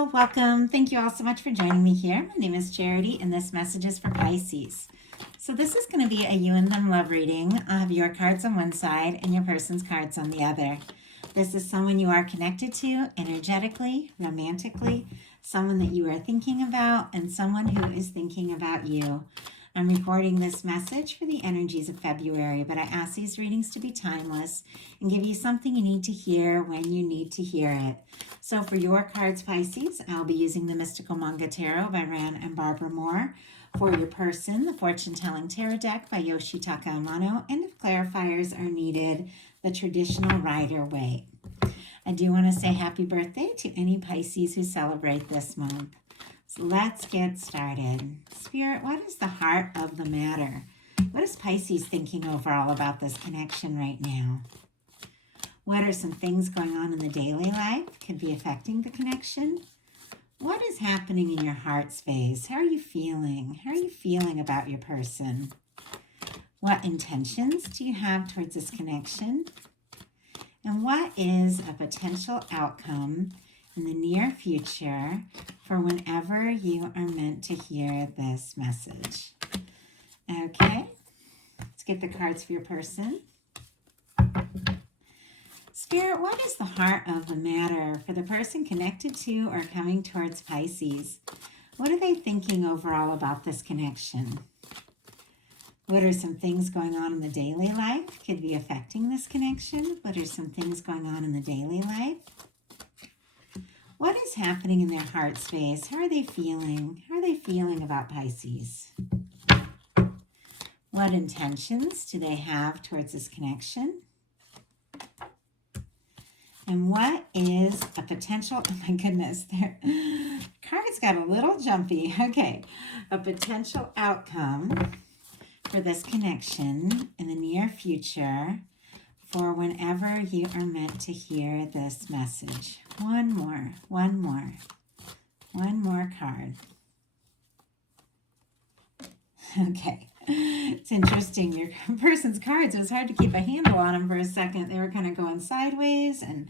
Hello, welcome. Thank you all so much for joining me here. My name is Charity, and this message is for Pisces. So this is going to be a you and them love reading. I have your cards on one side and your person's cards on the other. This is someone you are connected to energetically, romantically, someone that you are thinking about, and someone who is thinking about you. I'm recording this message for the energies of February, but I ask these readings to be timeless and give you something you need to hear when you need to hear it. So for your cards, Pisces, I'll be using the Mystical Manga Tarot by Ran and Barbara Moore. For your person, the Fortune Telling Tarot Deck by Yoshitaka Amano. And if clarifiers are needed, the traditional Rider-Waite. I do want to say happy birthday to any Pisces who celebrate this month. So let's get started. Spirit, what is the heart of the matter? What is Pisces thinking overall about this connection right now? What are some things going on in the daily life could be affecting the connection? What is happening in your heart space? How are you feeling? How are you feeling about your person? What intentions do you have towards this connection? And what is a potential outcome in the near future for whenever you are meant to hear this message? Okay, let's get the cards for your person. Spirit, what is the heart of the matter for the person connected to or coming towards Pisces? What are they thinking overall about this connection? What are some things going on in the daily life could be affecting this connection? What are some things going on in the daily life? What is happening in their heart space? How are they feeling? How are they feeling about Pisces? What intentions do they have towards this connection? And what is a potential, oh my goodness, their cards got a little jumpy. Okay, a potential outcome for this connection in the near future for whenever you are meant to hear this message. One more card. Okay. It's interesting. Your person's cards, it was hard to keep a handle on them for a second. They were kind of going sideways and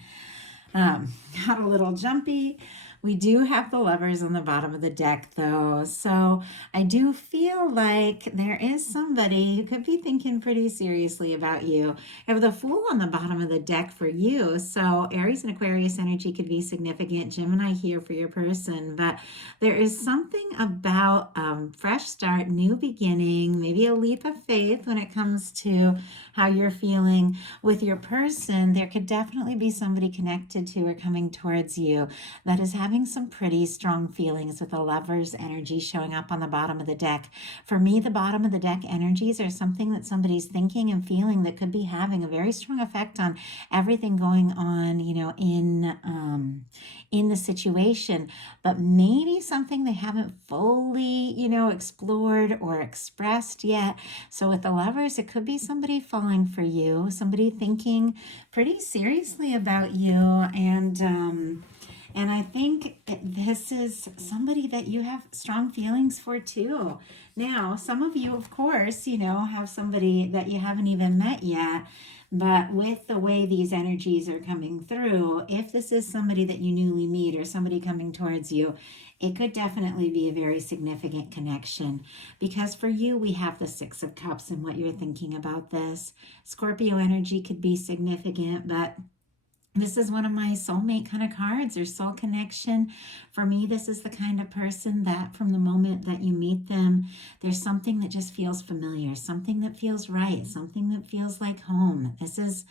got a little jumpy. We do have the Lovers on the bottom of the deck, though. So I do feel like there is somebody who could be thinking pretty seriously about you. I have the Fool on the bottom of the deck for you. So Aries and Aquarius energy could be significant. Gemini here for your person. But there is something about fresh start, new beginning, maybe a leap of faith when it comes to how you're feeling with your person. There could definitely be somebody connected to or coming towards you that is having some pretty strong feelings with the Lover's energy showing up on the bottom of the deck. For me, the bottom of the deck energies are something that somebody's thinking and feeling that could be having a very strong effect on everything going on, in the situation, but maybe something they haven't fully, explored or expressed yet. So with the Lovers, it could be somebody falling for you, somebody thinking pretty seriously about you, and I think this is somebody that you have strong feelings for too. Now, some of you, of course, have somebody that you haven't even met yet. But with the way these energies are coming through, if this is somebody that you newly meet or somebody coming towards you, it could definitely be a very significant connection. Because for you, we have the Six of Cups and what you're thinking about this. Scorpio energy could be significant, but this is one of my soulmate kind of cards or soul connection. For me, this is the kind of person that from the moment that you meet them, there's something that just feels familiar, something that feels right, something that feels like home. This is,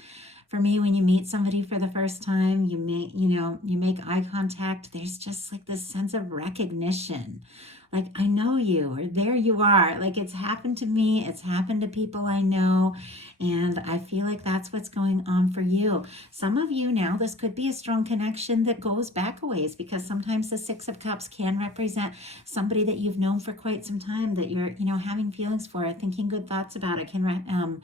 for me, when you meet somebody for the first time, you make eye contact, there's just like this sense of recognition. Like, I know you, or there you are. Like, it's happened to me. It's happened to people I know. And I feel like that's what's going on for you. Some of you now, this could be a strong connection that goes back a ways, because sometimes the Six of Cups can represent somebody that you've known for quite some time that you're, having feelings for, thinking good thoughts about. It can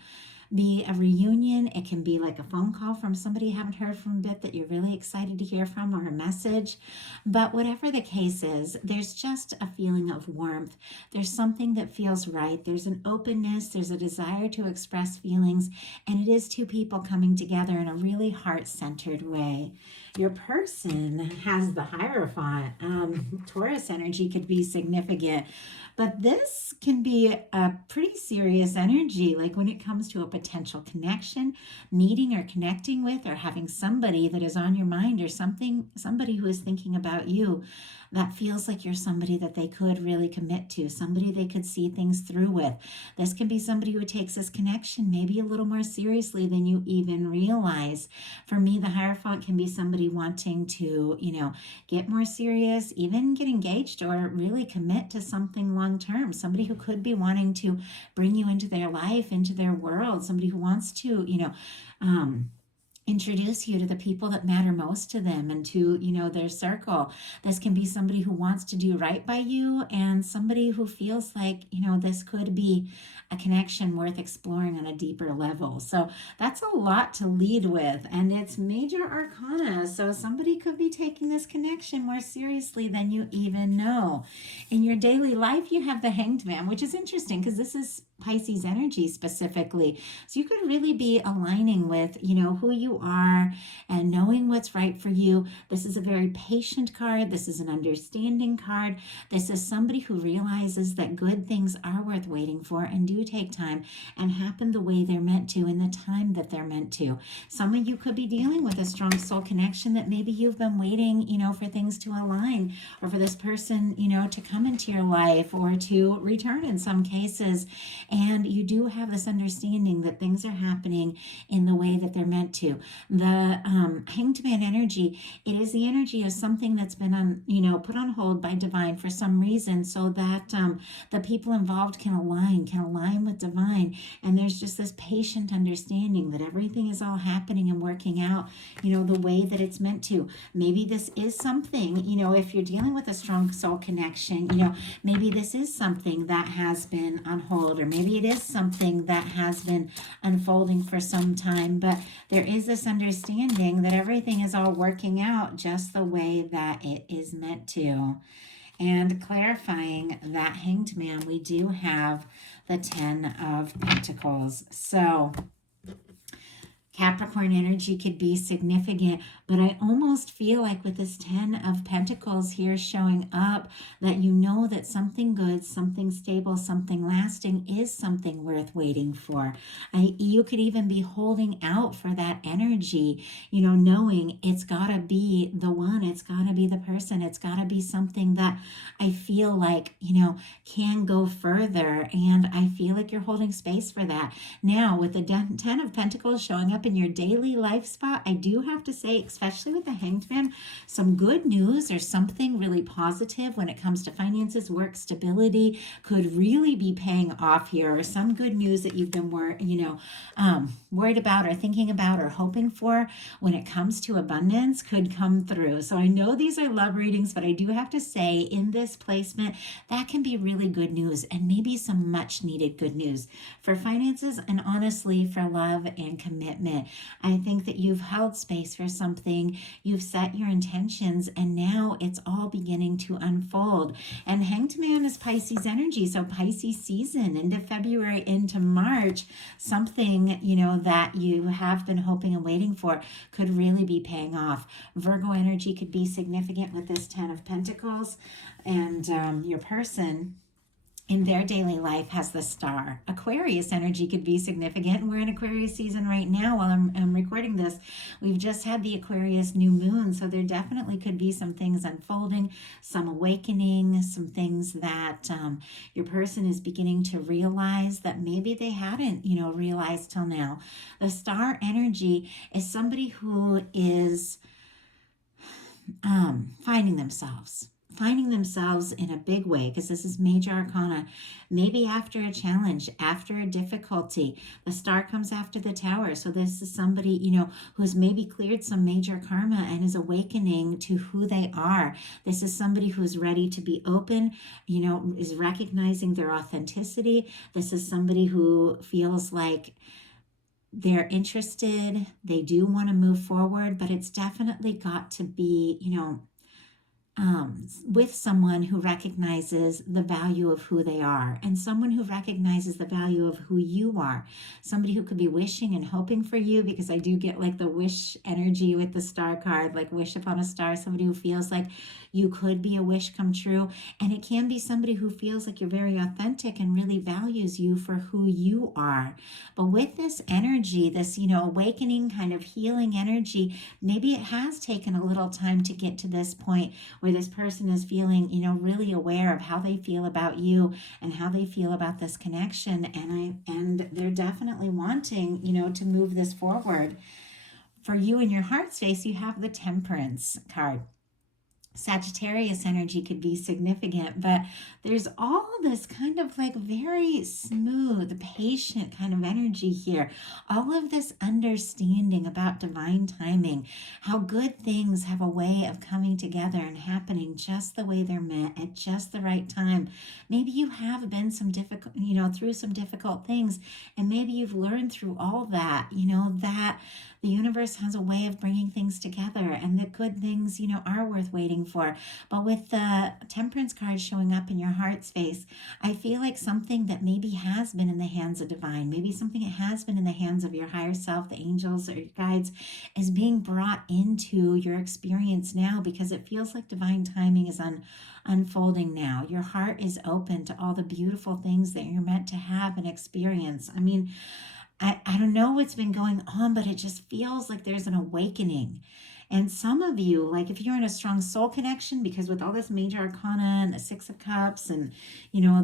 be a reunion. It can be like a phone call from somebody you haven't heard from a bit that you're really excited to hear from, or a message. But whatever the case is, there's just a feeling of warmth. There's something that feels right. There's an openness. There's a desire to express feelings. And it is two people coming together in a really heart-centered way. Your person has the Hierophant. Taurus energy could be significant, but this can be a pretty serious energy, like when it comes to a potential connection, meeting or connecting with, or having somebody that is on your mind, or somebody who is thinking about you, that feels like you're somebody that they could really commit to, somebody they could see things through with. This can be somebody who takes this connection maybe a little more seriously than you even realize. For me, the Hierophant can be somebody wanting to, get more serious, even get engaged, or really commit to something long term. Somebody who could be wanting to bring you into their life, into their world, somebody who wants to, introduce you to the people that matter most to them and to their circle. This can be somebody who wants to do right by you, and somebody who feels like this could be a connection worth exploring on a deeper level. So that's a lot to lead with, and it's major arcana, so somebody could be taking this connection more seriously than you even know. In your daily life, you have the Hanged Man, which is interesting because this is Pisces energy specifically. So you could really be aligning with, who you are and knowing what's right for you. This is a very patient card. This is an understanding card. This is somebody who realizes that good things are worth waiting for and do take time and happen the way they're meant to in the time that they're meant to. Some of you could be dealing with a strong soul connection that maybe you've been waiting, for things to align, or for this person, to come into your life, or to return in some cases. And you do have this understanding that things are happening in the way that they're meant to. The Hanged Man energy, it is the energy of something that's been put on hold by divine for some reason, so that the people involved can align with divine. And there's just this patient understanding that everything is all happening and working out, the way that it's meant to. Maybe this is something, if you're dealing with a strong soul connection, maybe this is something that has been on hold, or maybe it is something that has been unfolding for some time, but there is this understanding that everything is all working out just the way that it is meant to. And clarifying that Hanged Man, we do have the 10 of Pentacles. So Capricorn energy could be significant, but I almost feel like with this 10 of Pentacles here showing up, that that something good, something stable, something lasting is something worth waiting for. You could even be holding out for that energy, knowing it's got to be the one, it's got to be the person, it's got to be something that I feel like, can go further, and I feel like you're holding space for that. Now, with the 10 of Pentacles showing up in your daily life spot, I do have to say, especially with the Hanged Man, some good news or something really positive when it comes to finances, work, stability could really be paying off here, or some good news that you've been worried about, or thinking about, or hoping for when it comes to abundance could come through. So I know these are love readings, but I do have to say, in this placement, that can be really good news, and maybe some much needed good news for finances, and honestly for love and commitment. I think that you've held space for something, you've set your intentions, and now it's all beginning to unfold. And Hanged Man is Pisces energy, so Pisces season into February, into March, something, that you have been hoping and waiting for could really be paying off. Virgo energy could be significant with this 10 of Pentacles, and your person in their daily life has the Star. Aquarius energy could be significant, and we're in Aquarius season right now while I'm recording this. We've just had the Aquarius new moon, so there definitely could be some things unfolding, some awakening, some things that your person is beginning to realize that maybe they hadn't, realized till now. The Star energy is somebody who is finding themselves in a big way, because this is major arcana. Maybe after a challenge, after a difficulty, the Star comes after the Tower. So this is somebody, who's maybe cleared some major karma and is awakening to who they are. This is somebody who's ready to be open, is recognizing their authenticity. This is somebody who feels like they're interested, they do want to move forward, but it's definitely got to be, with someone who recognizes the value of who they are and someone who recognizes the value of who you are. Somebody who could be wishing and hoping for you, because I do get like the wish energy with the star card, like wish upon a star, somebody who feels like you could be a wish come true. And it can be somebody who feels like you're very authentic and really values you for who you are. But with this energy, this, awakening kind of healing energy, maybe it has taken a little time to get to this point where this person is feeling, really aware of how they feel about you and how they feel about this connection. And they're definitely wanting, to move this forward. For you in your heart space, you have the Temperance card. Sagittarius energy could be significant, but there's all this kind of like very smooth, patient kind of energy here. All of this understanding about divine timing, how good things have a way of coming together and happening just the way they're meant at just the right time. Maybe you have been through some difficult things, and maybe you've learned through all that, that the universe has a way of bringing things together, and the good things, are worth waiting for. But with the Temperance card showing up in your heart space, I feel like something that maybe has been in the hands of divine, maybe something that has been in the hands of your higher self, the angels or your guides, is being brought into your experience now, because it feels like divine timing is unfolding now. Your heart is open to all the beautiful things that you're meant to have and experience. I mean, I don't know what's been going on, but it just feels like there's an awakening. And some of you, like if you're in a strong soul connection, because with all this major arcana and the Six of Cups and,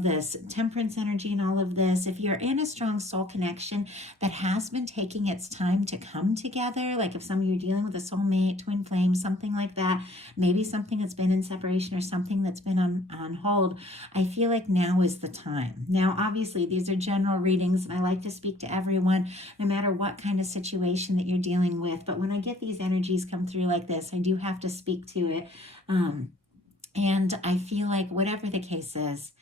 this Temperance energy and all of this, if you're in a strong soul connection that has been taking its time to come together, like if some of you are dealing with a soulmate, twin flame, something like that, maybe something that's been in separation or something that's been on hold, I feel like now is the time. Now, obviously, these are general readings, and I like to speak to everyone, no matter what kind of situation that you're dealing with. But when I get these energies come through like this, I do have to speak to it. And I feel like whatever the case is,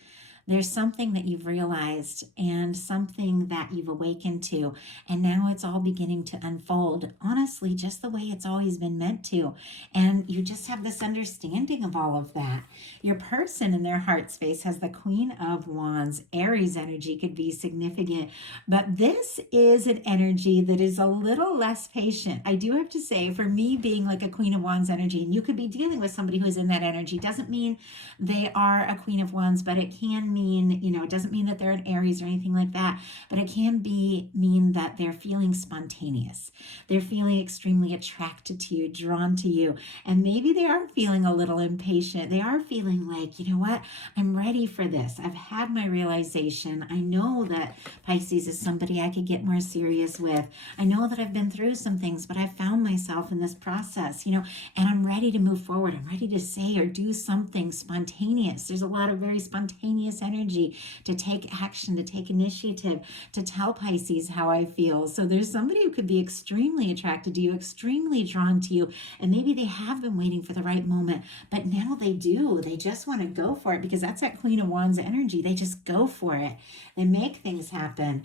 there's something that you've realized and something that you've awakened to, and now it's all beginning to unfold, honestly, just the way it's always been meant to. And you just have this understanding of all of that. Your person in their heart space has the Queen of Wands. Aries energy could be significant, but this is an energy that is a little less patient. I do have to say, for me, being like a Queen of Wands energy, and you could be dealing with somebody who is in that energy, doesn't mean they are a Queen of Wands, but it can mean, it doesn't mean that they're an Aries or anything like that, but it can mean that they're feeling spontaneous. They're feeling extremely attracted to you, drawn to you, and maybe they are feeling a little impatient. They are feeling like, you know what, I'm ready for this. I've had my realization. I know that Pisces is somebody I could get more serious with. I know that I've been through some things, but I've found myself in this process, and I'm ready to move forward. I'm ready to say or do something spontaneous. There's a lot of very spontaneous energy to take action, to take initiative, to tell Pisces how I feel. So there's somebody who could be extremely attracted to you, extremely drawn to you, and maybe they have been waiting for the right moment, but now they do. They just want to go for it, because that's that Queen of Wands energy. They just go for it. They make things happen.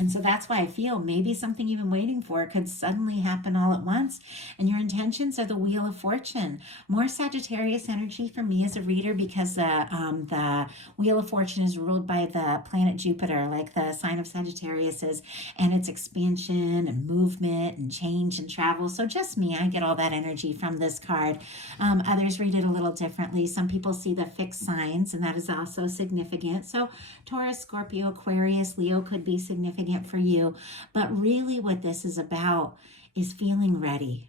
And so that's why I feel maybe something you've been waiting for could suddenly happen all at once. And your intentions are the Wheel of Fortune. More Sagittarius energy for me as a reader, because the Wheel of Fortune is ruled by the planet Jupiter, like the sign of Sagittarius is, and it's expansion and movement and change and travel. So just me, I get all that energy from this card. Others read it a little differently. Some people see the fixed signs, and that is also significant. So Taurus, Scorpio, Aquarius, Leo could be significant for you. But really what this is about is feeling ready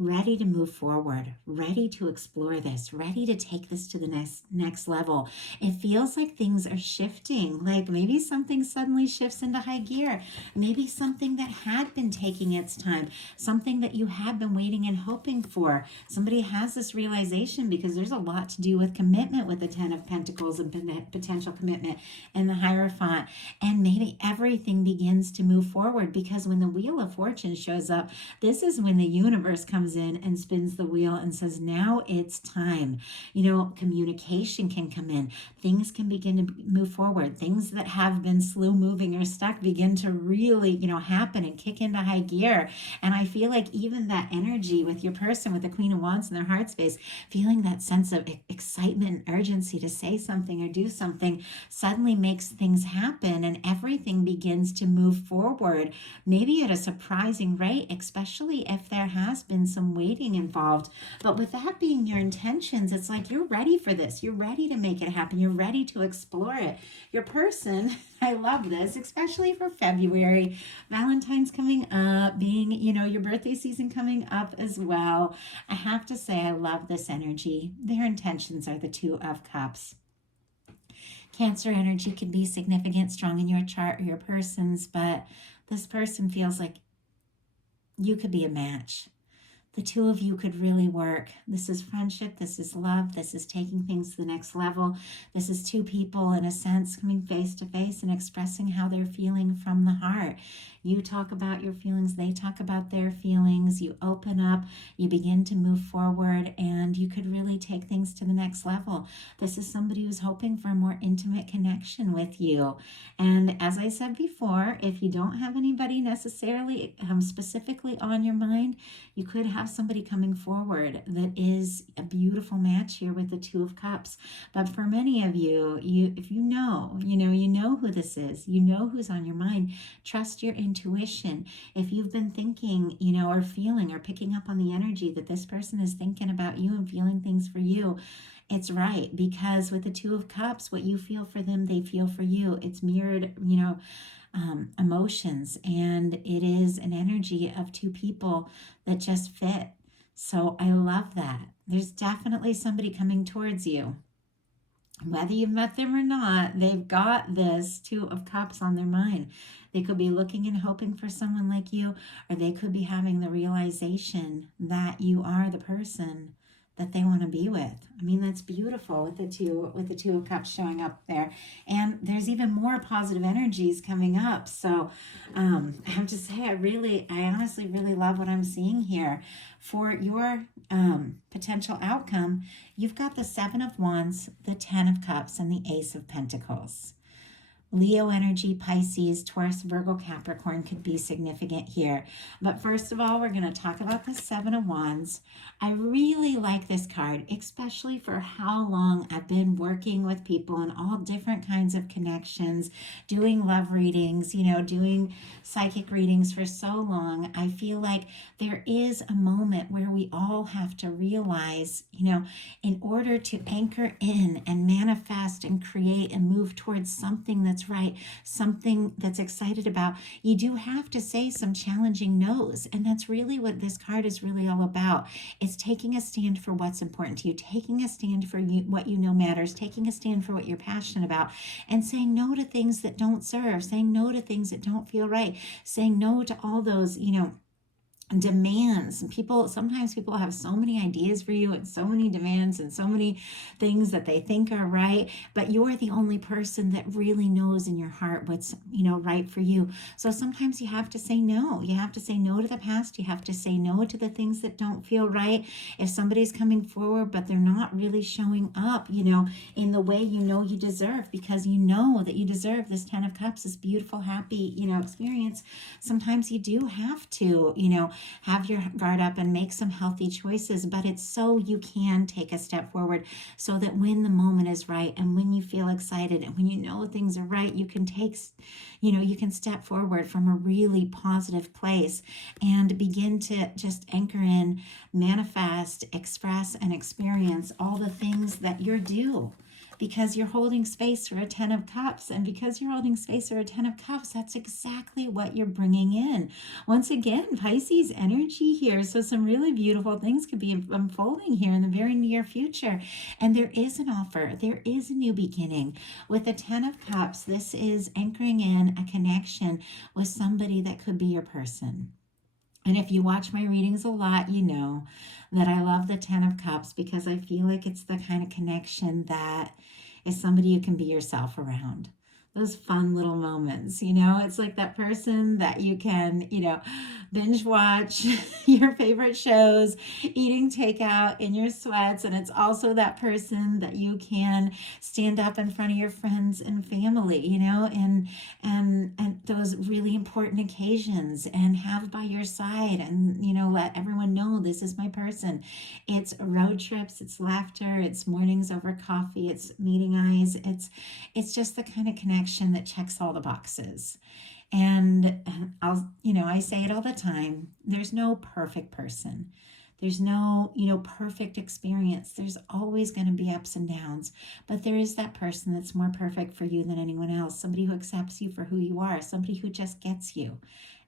to move forward, ready to explore this, ready to take this to the next level. It feels like things are shifting, like maybe something suddenly shifts into high gear, maybe something that had been taking its time, something that you have been waiting and hoping for. Somebody has this realization, because there's a lot to do with commitment with the Ten of Pentacles and potential commitment and the Hierophant, and maybe everything begins to move forward, because when the Wheel of Fortune shows up, this is when the universe comes comes in and spins the wheel and says, now it's time. You know, communication can come in. Things can begin to move forward. Things that have been slow moving or stuck begin to really, happen and kick into high gear. And I feel like even that energy with your person, with the Queen of Wands in their heart space, feeling that sense of excitement and urgency to say something or do something suddenly makes things happen, and everything begins to move forward, maybe at a surprising rate, especially if there has been some waiting involved. But with that being your intentions, it's like you're ready for this. You're ready to make it happen. You're ready to explore it. Your person, I love this, especially for February, Valentine's coming up, being, your birthday season coming up as well. I have to say, I love this energy. Their intentions are the Two of Cups. Cancer energy can be significant, strong in your chart or your person's, but this person feels like you could be a match. The two of you could really work. This is friendship. This is love. This is taking things to the next level. This is two people, in a sense, coming face to face and expressing how they're feeling from the heart. You talk about your feelings. They talk about their feelings. You open up. You begin to move forward, and you could really take things to the next level. This is somebody who's hoping for a more intimate connection with you. And as I said before, if you don't have anybody necessarily specifically on your mind, you could have somebody coming forward that is a beautiful match here with the Two of Cups. But for many of you, if you know who this is, you know who's on your mind. Trust your intuition. If you've been thinking, or feeling or picking up on the energy that this person is thinking about you and feeling things for you, it's right, because with the Two of Cups, what you feel for them, they feel for you. It's mirrored, emotions, and it is an energy of two people that just fit. So I love that. There's definitely somebody coming towards you. Whether you've met them or not, they've got this Two of Cups on their mind. They could be looking and hoping for someone like you, or they could be having the realization that you are the person that they want to be with. I mean, that's beautiful with the two of Cups showing up there. And there's even more positive energies coming up. So I have to say, I honestly really love what I'm seeing here. For your potential outcome, you've got the Seven of Wands, the Ten of Cups, and the Ace of Pentacles. Leo energy, Pisces, Taurus, Virgo, Capricorn could be significant here. But first of all, we're going to talk about the Seven of Wands. I really like this card, especially for how long I've been working with people in all different kinds of connections, doing love readings, doing psychic readings for so long. I feel like there is a moment where we all have to realize, in order to anchor in and manifest and create and move towards something that's right, something that's excited about, you do have to say some challenging no's. And that's really what this card is really all about. It's taking a stand for what's important to you, taking a stand for what you know matters, taking a stand for what you're passionate about, and saying no to things that don't serve, saying no to things that don't feel right, saying no to all those, demands. Sometimes people have so many ideas for you and so many demands and so many things that they think are right, but you're the only person that really knows in your heart what's right for you. So sometimes you have to say no. You have to say no to the past. You have to say no to the things that don't feel right. If somebody's coming forward but they're not really showing up in the way you deserve, because you know that you deserve this Ten of Cups, this beautiful, happy experience, sometimes you do have to have your guard up and make some healthy choices, but it's so you can take a step forward, so that when the moment is right and when you feel excited and when things are right, you can you can step forward from a really positive place and begin to just anchor in, manifest, express, and experience all the things that you're due. Because you're holding space for a Ten of Cups. And because you're holding space for a Ten of Cups, that's exactly what you're bringing in. Once again, Pisces energy here. So some really beautiful things could be unfolding here in the very near future. And there is an offer. There is a new beginning. With the Ten of Cups, this is anchoring in a connection with somebody that could be your person. And if you watch my readings a lot, you know that I love the Ten of Cups, because I feel like it's the kind of connection that is somebody you can be yourself around. Those fun little moments, it's like that person that you can, binge watch your favorite shows, eating takeout in your sweats. And it's also that person that you can stand up in front of your friends and family, and those really important occasions and have by your side, and let everyone know this is my person. It's road trips, it's laughter, it's mornings over coffee, it's meeting eyes, it's just the kind of connection that checks all the boxes. And I say it all the time. There's no perfect person. There's no, perfect experience. There's always going to be ups and downs, but there is that person that's more perfect for you than anyone else. Somebody who accepts you for who you are, somebody who just gets you.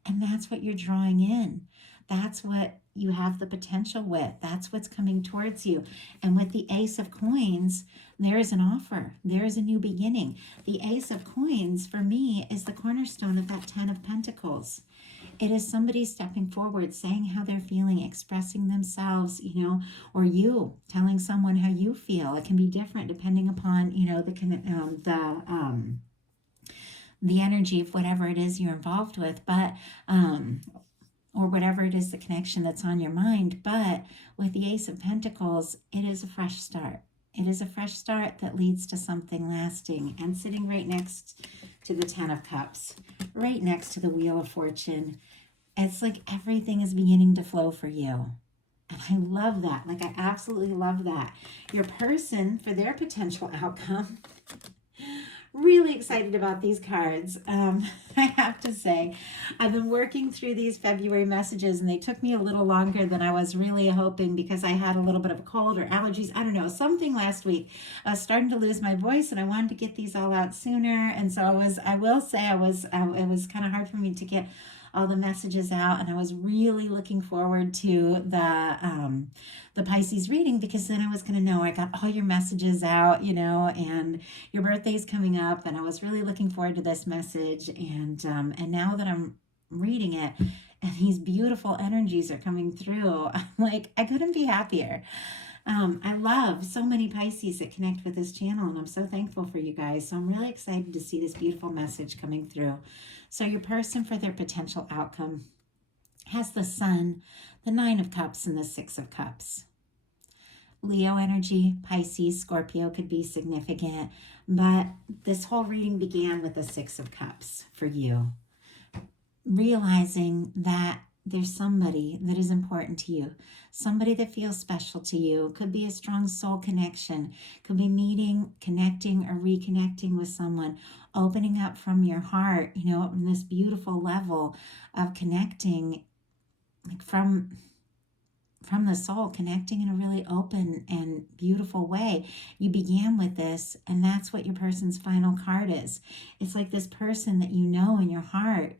And that's what you're drawing in. That's what you have the potential with. That's what's coming towards you. And with the Ace of Coins, there is an offer. There is a new beginning. The Ace of Coins, for me, is the cornerstone of that 10 of Pentacles. It is somebody stepping forward, saying how they're feeling, expressing themselves, or you telling someone how you feel. It can be different depending upon, the energy of whatever it is you're involved with, but or whatever it is, the connection that's on your mind. But with the Ace of Pentacles, it is a fresh start. It is a fresh start that leads to something lasting. And sitting right next to the 10 of Cups, right next to the Wheel of Fortune, it's like everything is beginning to flow for you. And I love that. Like, I absolutely love that. Your person, for their potential outcome, really excited about these cards. I have to say, I've been working through these February messages, and they took me a little longer than I was really hoping because I had a little bit of a cold or allergies. I don't know, something last week. I was starting to lose my voice, and I wanted to get these all out sooner. And so it was kind of hard for me to get all the messages out, and I was really looking forward to the Pisces reading, because then I was going to know I got all your messages out, and your birthday's coming up, and I was really looking forward to this message. And now that I'm reading it and these beautiful energies are coming through, I'm like, I couldn't be happier. I love so many Pisces that connect with this channel, and I'm so thankful for you guys. So I'm really excited to see this beautiful message coming through. So your person, for their potential outcome, has the Sun, the 9 of Cups, and the 6 of Cups. Leo energy, Pisces, Scorpio could be significant, but this whole reading began with the 6 of Cups for you. Realizing that there's somebody that is important to you, somebody that feels special to you. Could be a strong soul connection, could be meeting, connecting, or reconnecting with someone, opening up from your heart, in this beautiful level of connecting, like from the soul, connecting in a really open and beautiful way. You began with this, and that's what your person's final card is. It's like this person that in your heart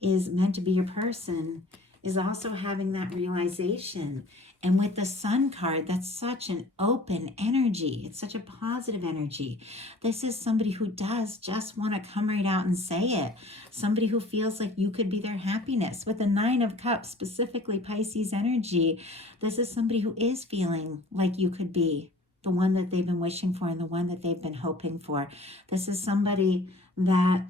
is meant to be your person is also having that realization. And with the Sun card, that's such an open energy. It's such a positive energy. This is somebody who does just want to come right out and say it. Somebody who feels like you could be their happiness. With the 9 of Cups, specifically Pisces energy, this is somebody who is feeling like you could be the one that they've been wishing for and the one that they've been hoping for. This is somebody that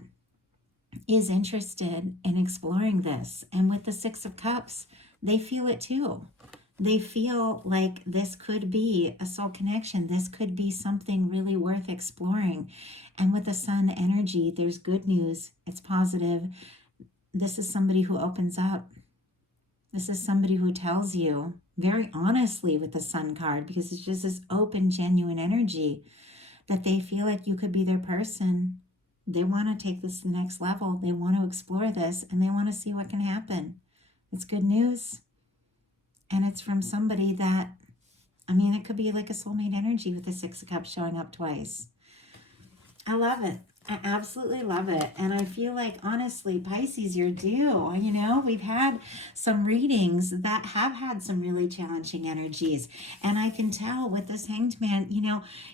is interested in exploring this. And with the 6 of Cups, they feel it too. They feel like this could be a soul connection. This could be something really worth exploring. And with the Sun energy, there's good news. It's positive. This is somebody who opens up. This is somebody who tells you very honestly with the Sun card, because it's just this open, genuine energy, that they feel like you could be their person. They want to take this to the next level. They want to explore this, and they want to see what can happen. It's good news. And it's from somebody that, it could be like a soulmate energy with the 6 of Cups showing up twice. I love it. I absolutely love it. And I feel like, honestly, Pisces, you're due. We've had some readings that have had some really challenging energies. And I can tell with this Hanged Man,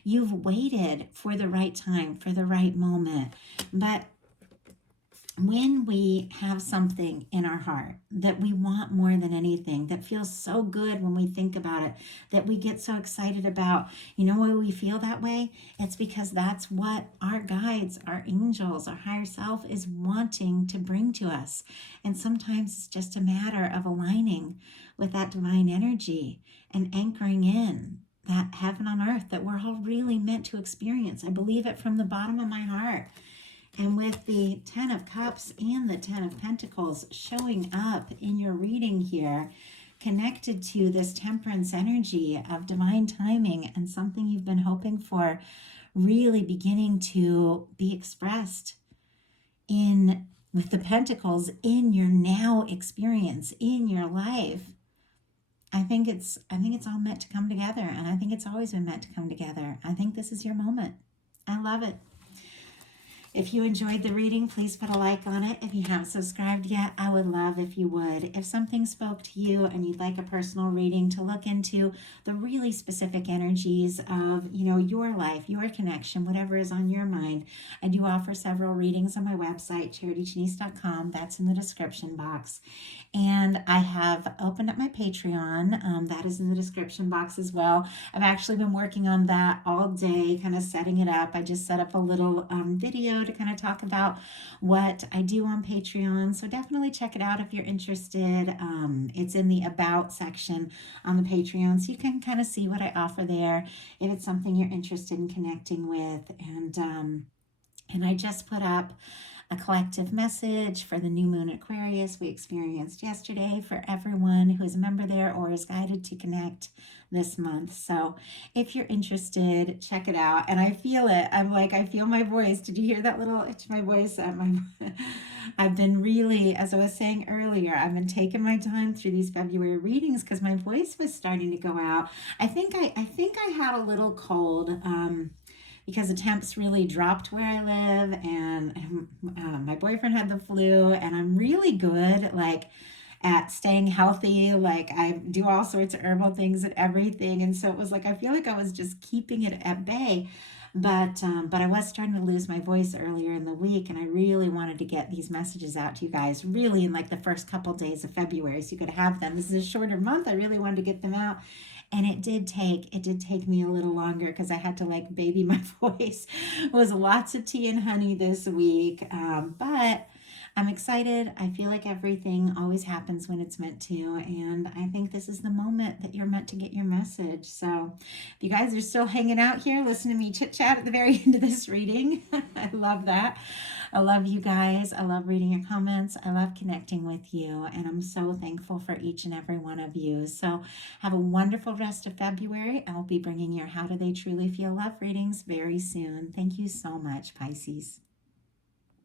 you've waited for the right time, for the right moment. But when we have something in our heart that we want more than anything, that feels so good when we think about it, that we get so excited about, you know why we feel that way? It's because that's what our guides, our angels, our higher self is wanting to bring to us. And sometimes it's just a matter of aligning with that divine energy and anchoring in that heaven on earth that we're all really meant to experience. I believe it from the bottom of my heart. And with the 10 of Cups and the 10 of Pentacles showing up in your reading here, connected to this temperance energy of divine timing and something you've been hoping for really beginning to be expressed in with the Pentacles in your now experience in your life. I think it's all meant to come together, and I think it's always been meant to come together. I think this is your moment. I love it. If you enjoyed the reading, please put a like on it. If you haven't subscribed yet, I would love if you would. If something spoke to you and you'd like a personal reading to look into the really specific energies of, your life, your connection, whatever is on your mind, I do offer several readings on my website, charitychinese.com. That's in the description box. And I have opened up my Patreon. That is in the description box as well. I've actually been working on that all day, kind of setting it up. I just set up a little video to kind of talk about what I do on Patreon. So definitely check it out if you're interested. It's in the About section on the Patreon, so you can kind of see what I offer there if it's something you're interested in connecting with. And I just put up a collective message for the new moon Aquarius we experienced yesterday for everyone who is a member there or is guided to connect this month. So if you're interested, check it out. And I feel it. I feel my voice. Did you hear that little itch my voice? I've been really, as I was saying earlier, I've been taking my time through these February readings because my voice was starting to go out. I think I had a little cold. Because the temps really dropped where I live, and my boyfriend had the flu, and I'm really good at staying healthy. I do all sorts of herbal things and everything, and so it was I feel like I was just keeping it at bay. But I was starting to lose my voice earlier in the week, and I really wanted to get these messages out to you guys really in the first couple days of February, so you could have them. This is a shorter month. I really wanted to get them out. And it did take me a little longer because I had to baby my voice. It was lots of tea and honey this week, but I'm excited. I feel like everything always happens when it's meant to, and I think this is the moment that you're meant to get your message. So if you guys are still hanging out here, listen to me chit chat at the very end of this reading. I love that. I love you guys. I love reading your comments. I love connecting with you, and I'm so thankful for each and every one of you. So have a wonderful rest of February. I'll be bringing your How Do They Truly Feel Love readings very soon. Thank you so much, Pisces.